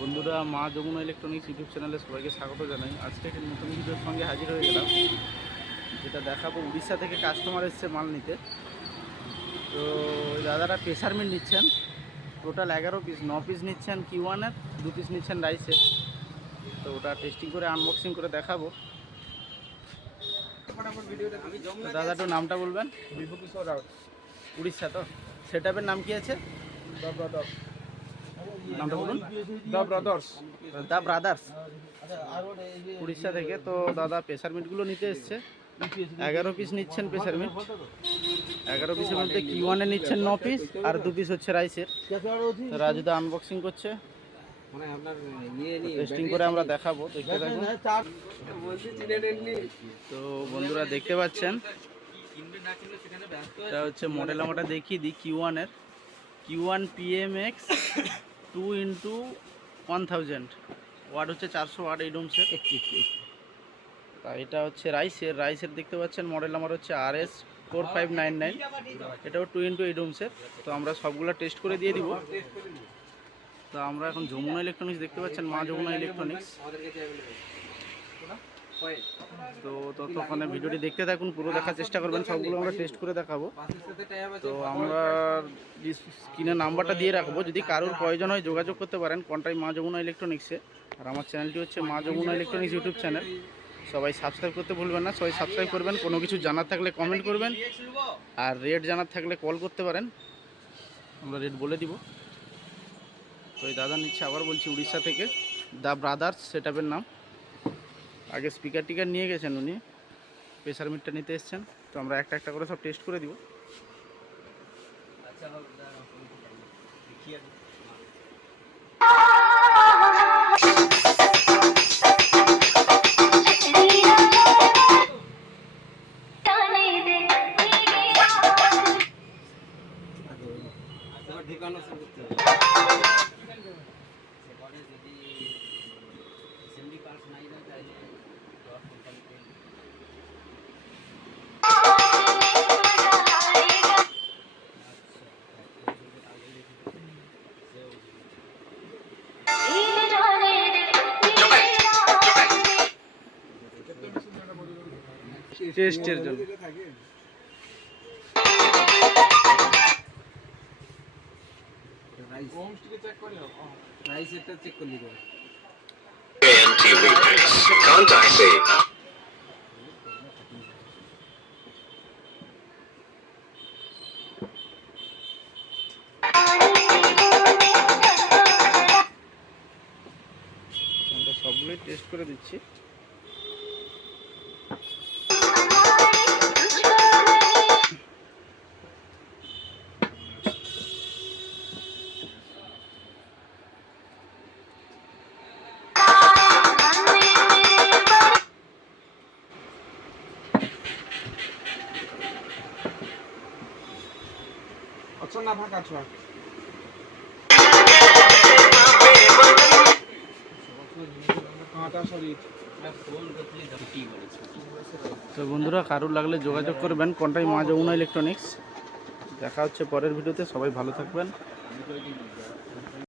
বন্ধুরা মা Jamuna electronics YouTube চ্যানেলে সবাইকে স্বাগত জানাই। আজকে একটি নতুন ভিডিওর সঙ্গে হাজির হয়ে গেলাম যেটা দেখাবো উড়িষ্যা থেকে কাস্টমার এসছে মাল নিতে। তো দাদারা প্রেশারমেন্ট নিচ্ছেন টোটাল এগারো পিস ন পিস নিচ্ছেন কি ওয়ানের দু পিস নিচ্ছেন রাইসের তো ওটা টেস্টিং করে আনবক্সিং করে দেখাবো। দাদা একটু নামটা বলবেন? উড়িষ্যা তো? সেটআপের নাম কি আছে? দ্য ব্রাদার্স নামটা বলুন। The brothers. The brothers. Orissa থেকে তো দাদা প্রেশারমিটগুলো নিতে এসছে। এগারো পিস নিচ্ছেন প্রেশারমিট এগারো পিসের মধ্যে কি ওয়ানে নিচ্ছেন ন পিস আর দু পিস হচ্ছে রাইসের রাজুদা আনবক্সিং করছে। টেস্টিং করে আমরা দেখাবো। দেখতে থাকুন। তো বন্ধুরা দেখতে পাচ্ছেন। এটা হচ্ছে মডেল আমরা দেখিয়ে দিই কিউ ওয়ানের Q one PMX two into one thousand watt হচ্ছে চারশো ওয়াট এই ডোমসের তা এটা হচ্ছে রাইসের। রাইসের দেখতে পাচ্ছেন মডেল আমার হচ্ছে R S four five nine nine এটাও টু ইন্টু এইট ওমসের তো আমরা সবগুলো টেস্ট করে দিয়ে দিব। তো আমরা এখন যমুনা ইলেকট্রনিক্স দেখতে পাচ্ছেন, মা যমুনা ইলেকট্রনিক্স তো ততক্ষণে ভিডিওটি দেখতে থাকুন, পুরো দেখার চেষ্টা করবেন, সবগুলো আমরা টেস্ট করে দেখাবো। তো আমরা স্ক্রিনে নাম্বারটা দিয়ে রাখব, যদি কারোর প্রয়োজন হয় যোগাযোগ করতে পারেন কন্টাই মা যমুনা ইলেকট্রনিক্সে আর আমার চ্যানেলটি হচ্ছে Maa Jamuna electronics YouTube channel সবাই সাবস্ক্রাইব করতে ভুলবেন না, সবাই সাবস্ক্রাইব করবেন, কোনো কিছু জানার থাকলে কমেন্ট করবেন, আর রেট জানার থাকলে কল করতে পারেন। আমরা রেট বলে দিব। তো এই দাদা নিচ্ছে, আবার বলছি উড়িষ্যা থেকে দ্য ব্রাদার্স সেটআপের নাম। আগে স্পিকার টিকার নিয়ে গেছেন উনি প্রেশার মিটটা নিতে এসছেন তো আমরা একটা একটা করে সব টেস্ট করে দিব ঠিকানা শুরু করতে টেস্টের জন্য। রাইস এটা চেক করে নিতে ANT Remix. Me. সবগুলোই টেস্ট করে দিচ্ছি না ফাঁকা তো বন্ধুরা, কারুর লাগলে যোগাযোগ করবেন। কোনটাই মা যমুনা ইলেকট্রনিক্স দেখা হচ্ছে পরের ভিডিওতে। সবাই ভালো থাকবেন।